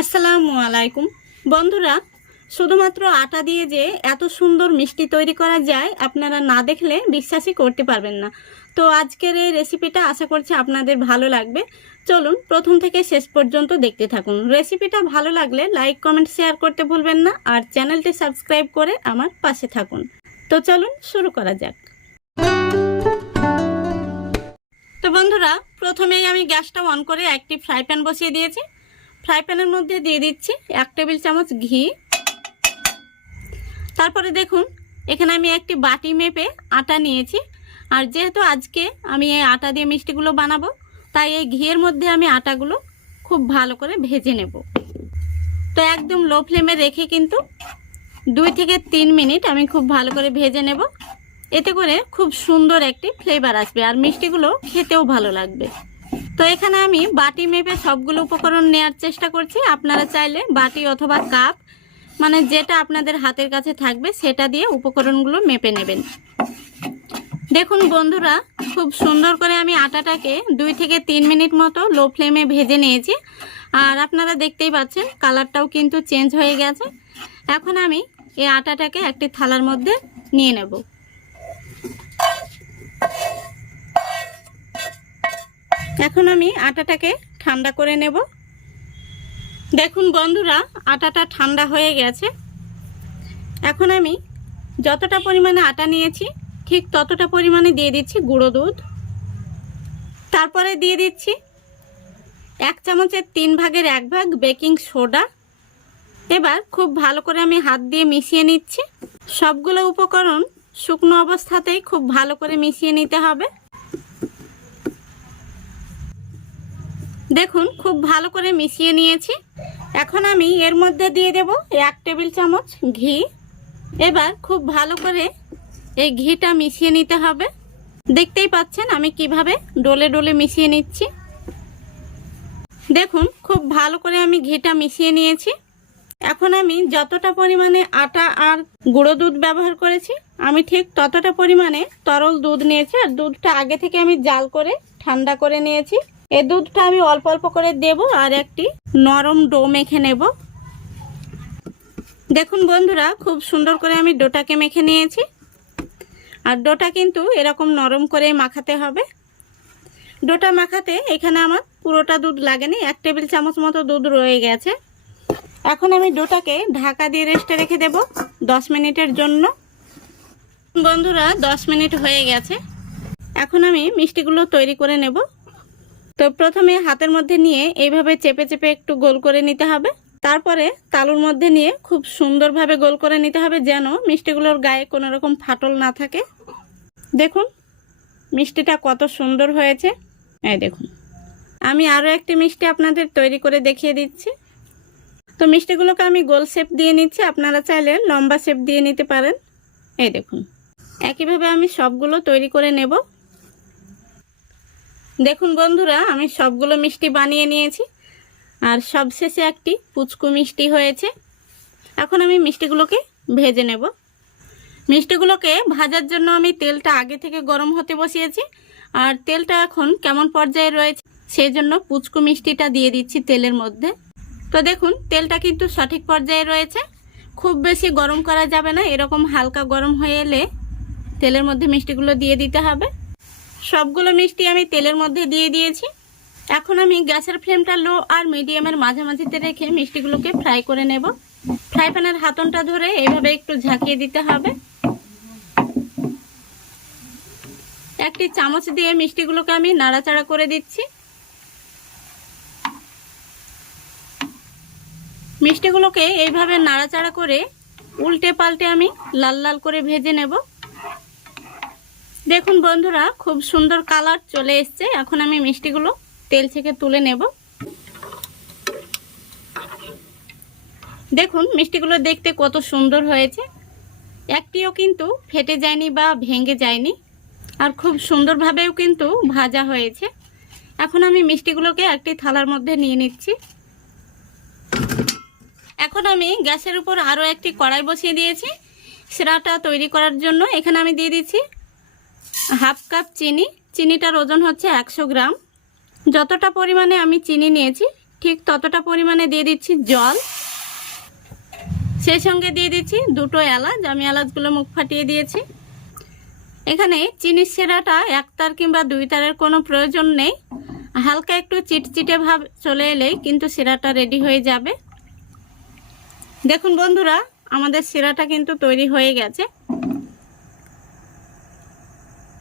আসসালামু আলাইকুম বন্ধুরা, শুধুমাত্র আটা দিয়ে যে এত সুন্দর মিষ্টি তৈরি করা যায় আপনারা না দেখলে বিশ্বাসই করতে পারবেন না। তো আজকের এই রেসিপিটা আশা করছি আপনাদের ভালো লাগবে। চলুন প্রথম থেকে শেষ পর্যন্ত দেখতে থাকুন। রেসিপিটা ভালো লাগলে লাইক কমেন্ট শেয়ার করতে ভুলবেন না, আর চ্যানেলটি সাবস্ক্রাইব করে আমার পাশে থাকুন। তো চলুন শুরু করা যাক। তো বন্ধুরা, প্রথমেই আমি গ্যাসটা অন করে একটি ফ্রাই প্যান বসিয়ে দিয়েছি। ফ্রাই প্যানের মধ্যে দিয়ে দিচ্ছি 1 টেবিল চামচ ঘি। তারপরে দেখুন এখানে আমি একটি বাটি মেপে আটা নিয়েছি, আর যেহেতু আজকে আমি এই আটা দিয়ে মিষ্টিগুলো বানাবো, তাই এই ঘিয়ের মধ্যে আমি আটাগুলো খুব ভালো করে ভেজে নেব। তো একদম লো ফ্লেমে রেখে কিন্তু 2 থেকে 3 মিনিট আমি খুব ভালো করে ভেজে নেব। এতে করে খুব সুন্দর একটি ফ্লেভার আসবে, আর মিষ্টিগুলো খেতেও ভালো লাগবে। তো এখানে আমি বাটি মেপে সবগুলো উপকরণ নেওয়ার চেষ্টা করছি। আপনারা চাইলে বাটি অথবা কাপ, মানে যেটা আপনাদের হাতের কাছে থাকবে সেটা দিয়ে উপকরণগুলো মেপে নেবেন। দেখুন বন্ধুরা, খুব সুন্দর করে আমি আটাটাকে 2 থেকে 3 মিনিট মতো লো ফ্লেমে ভেজে নিয়েছি, আর আপনারা দেখতেই পাচ্ছেন কালারটাও কিন্তু চেঞ্জ হয়ে গেছে। এখন আমি এই আটাটাকে একটি থালার মধ্যে নিয়ে নেব। এখন আমি আটাটাকে ঠান্ডা করে নেব। দেখুন বন্ধুরা, আটাটা ঠান্ডা হয়ে গেছে। এখন আমি যতটা পরিমাণে আটা নিয়েছি ঠিক ততটা পরিমাণে দিয়ে দিচ্ছি গুঁড়ো দুধ। তারপরে দিয়ে দিচ্ছি 1 চামচের 3 ভাগের 1 ভাগ বেকিং সোডা। এবার খুব ভালো করে আমি হাত দিয়ে মিশিয়ে নিচ্ছি। সবগুলো উপকরণ শুকনো অবস্থাতেই খুব ভালো করে মিশিয়ে নিতে হবে। দেখুন খুব ভালো করে মিশিয়ে নিয়েছি। এখন আমি এর মধ্যে দিয়ে দেব 1 টেবিল চামচ ঘি। এবার খুব ভালো করে এই ঘিটা মিশিয়ে নিতে হবে। দেখতেই পাচ্ছেন আমি কিভাবে ডলে ডলে মিশিয়ে নিচ্ছি। দেখুন খুব ভালো করে আমি ঘিটা মিশিয়ে নিয়েছি। এখন আমি যতটা পরিমাণে আটা আর গুঁড়ো দুধ ব্যবহার করেছি, আমি ঠিক ততটা পরিমাণে তরল দুধ নিয়েছি, আর দুধটা আগে থেকে আমি জাল করে ঠান্ডা করে নিয়েছি। এই দুধটা আমি অল্প অল্প করে দেব, আর একটি নরম ডো মেখে নেব। দেখুন বন্ধুরা, খুব সুন্দর করে আমি ডোটাকে মেখে নিয়েছি, আর ডোটা কিন্তু এরকম নরম করে মাখাতে হবে। ডোটা মাখাতে এখানে আমার পুরোটা দুধ লাগেনি, 1 টেবিল চামচ মতো দুধ রয়ে গেছে। এখন আমি ডোটাকে ঢাকা দিয়ে রেস্টে রেখে দেব 10 মিনিটের জন্য। বন্ধুরা 10 মিনিট হয়ে গেছে। এখন আমি মিষ্টিগুলো তৈরি করে নেব। তো প্রথমে হাতের মধ্যে নিয়ে এইভাবে চেপে চেপে একটু গোল করে নিতে হবে। তারপরে তালুর মধ্যে নিয়ে খুব সুন্দরভাবে গোল করে নিতে হবে, যেন মিষ্টিগুলোর গায়ে কোনো রকম ফাটল না থাকে। দেখুন মিষ্টিটা কত সুন্দর হয়েছে। এই দেখুন, আমি আরও একটি মিষ্টি আপনাদের তৈরি করে দেখিয়ে দিচ্ছি। তো মিষ্টিগুলোকে আমি গোল শেপ দিয়ে নিচ্ছি, আপনারা চাইলে লম্বা শেপ দিয়ে নিতে পারেন। এই দেখুন, একইভাবে আমি সবগুলো তৈরি করে নেব। দেখুন বন্ধুরা, আমি সবগুলো মিষ্টি বানিয়ে নিয়েছি, আর সবশেষে একটি পুচকু মিষ্টি হয়েছে। এখন আমি মিষ্টিগুলোকে ভেজে নেব। মিষ্টিগুলোকে ভাজার জন্য আমি তেলটা আগে থেকে গরম হতে বসিয়েছি, আর তেলটা এখন কেমন পর্যায়ে রয়েছে সেই জন্য পুচকু মিষ্টিটা দিয়ে দিচ্ছি তেলের মধ্যে। তো দেখুন তেলটা কিন্তু সঠিক পর্যায়ে রয়েছে। খুব বেশি গরম করা যাবে না, এরকম হালকা গরম হয়ে এলে তেলের মধ্যে মিষ্টিগুলো দিয়ে দিতে হবে। সবগুলো মিষ্টি আমি তেলের মধ্যে দিয়ে দিয়েছি। এখন আমি গ্যাসের ফ্লেমটা লো আর মিডিয়ামের মাঝামাঝিতে রেখে মিষ্টিগুলোকে ফ্রাই করে নেব। ফ্রাই প্যানের হাতনটা ধরে এইভাবে একটু ঝাঁকিয়ে দিতে হবে। একটি চামচ দিয়ে মিষ্টিগুলোকে আমি নাড়াচাড়া করে দিচ্ছি। মিষ্টিগুলোকে এইভাবে নাড়াচাড়া করে উল্টে পাল্টে আমি লাল লাল করে ভেজে নেব। দেখুন বন্ধুরা, খুব সুন্দর কালার চলে এসছে। এখন আমি মিষ্টিগুলো তেল থেকে তুলে নেব। দেখুন মিষ্টিগুলো দেখতে কত সুন্দর হয়েছে, একটিও কিন্তু ফেটে যায়নি বা ভেঙে যায়নি, আর খুব সুন্দরভাবেও কিন্তু ভাজা হয়েছে। এখন আমি মিষ্টিগুলোকে একটি থালার মধ্যে নিয়ে নিচ্ছি। এখন আমি গ্যাসের উপর আরও একটি কড়াই বসিয়ে দিয়েছি সিরাটা তৈরি করার জন্য। এখানে আমি দিয়ে দিচ্ছি 1/2 কাপ চিনি। চিনিটার ওজন হচ্ছে 100 গ্রাম। যতটা পরিমাণে আমি চিনি নিয়েছি ঠিক ততটা পরিমাণে দিয়ে দিচ্ছি জল, সেই সঙ্গে দিয়ে দিচ্ছি 2টো এলাচ। আমি এলাচগুলো মুখ ফাটিয়ে দিয়েছি। এখানে চিনির শিরাটা 1 তার কিংবা 2 তারের কোনো প্রয়োজন নেই। হালকা একটু চিটচিটে ভাব চলে এলেই কিন্তু শিরাটা রেডি হয়ে যাবে। দেখুন বন্ধুরা, আমাদের শিরাটা কিন্তু তৈরি হয়ে গেছে।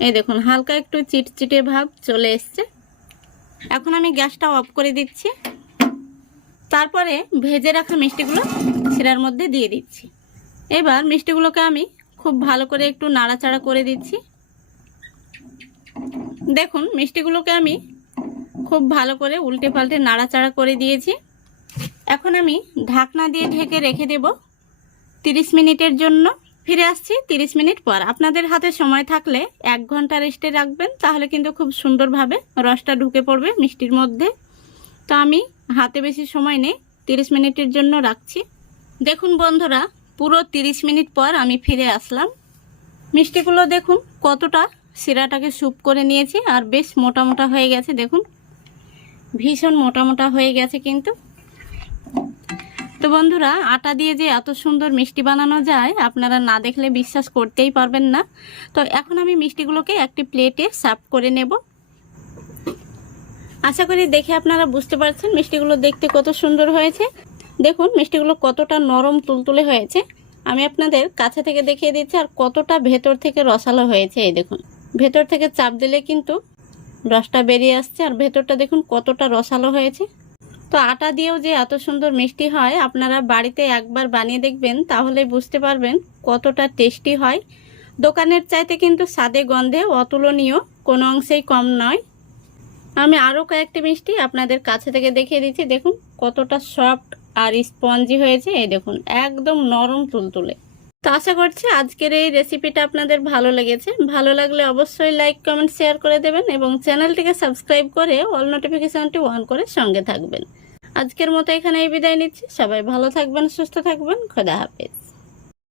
এই দেখুন হালকা একটু চিটচিটে ভাব চলে এসছে। এখন আমি গ্যাসটা অফ করে দিচ্ছি। তারপরে ভেজে রাখা মিষ্টিগুলো শিরার মধ্যে দিয়ে দিচ্ছি। এবার মিষ্টিগুলোকে আমি খুব ভালো করে একটু নাড়াচাড়া করে দিচ্ছি। দেখুন মিষ্টিগুলোকে আমি খুব ভালো করে উল্টে পাল্টে নাড়াচাড়া করে দিয়েছি। এখন আমি ঢাকনা দিয়ে ঢেকে রেখে দেব 30 মিনিটের জন্য। ফিরে আসছি 30 মিনিট পর। আপনাদের হাতে সময় থাকলে 1 ঘন্টা রেস্টে রাখবেন, তাহলে কিন্তু খুব সুন্দরভাবে রসটা ঢুকে পড়বে মিষ্টির মধ্যে। তো আমি হাতে বেশি সময় নেই, 30 মিনিটের জন্য রাখছি। দেখুন বন্ধুরা, পুরো 30 মিনিট পর আমি ফিরে আসলাম। মিষ্টিগুলো দেখুন কতটা শিরাটাকে স্যুপ করে নিয়েছি, আর বেশ মোটা মোটা হয়ে গেছে। দেখুন ভীষণ মোটা মোটা হয়ে গেছে কিন্তু। তো বন্ধুরা, আটা দিয়ে যে এত সুন্দর মিষ্টি বানানো যায় আপনারা না দেখলে বিশ্বাস করতেই পারবেন না। তো এখন আমি মিষ্টিগুলোকে একটি প্লেটে সার্ভ করে নেব। আশা করি দেখে আপনারা বুঝতে পারছেন মিষ্টিগুলো দেখতে কত সুন্দর হয়েছে। দেখুন মিষ্টিগুলো কতটা নরম তুলতুলে হয়েছে। আমি আপনাদের কাছে থেকে দেখিয়ে দিচ্ছি, আর কতটা ভেতর থেকে রসালো হয়েছে। এই দেখুন ভেতর থেকে চাপ দিলে কিন্তু রসটা বেরিয়ে আসছে, আর ভেতরটা দেখুন কতটা রসালো হয়েছে। তো আটা দিয়েও যে এত সুন্দর মিষ্টি হয়, আপনারা বাড়িতে একবার বানিয়ে দেখবেন, তাহলে বুঝতে পারবেন কতটা টেস্টি হয়। দোকানের চাইতে কিন্তু স্বাদে গন্ধে অতুলনীয়, কোনো অংশেই কম নয়। আমি আরও কয়েকটি মিষ্টি আপনাদের কাছে থেকে দেখিয়ে দিচ্ছি। দেখুন কতটা সফট আর স্পঞ্জি হয়েছে। এই দেখুন একদম নরম তুলতুলে। তো আশা করছি আজকের এই রেসিপিটা আপনাদের ভালো লেগেছে। ভালো লাগলে অবশ্যই লাইক কমেন্ট শেয়ার করে দেবেন, এবং চ্যানেলটিকে সাবস্ক্রাইব করে অল নোটিফিকেশনটি অন করে সঙ্গে থাকবেন। আজকের মতো এখানেই বিদায় নিচ্ছি। সবাই ভালো থাকবেন, সুস্থ থাকবেন। খোদা হাফেজ।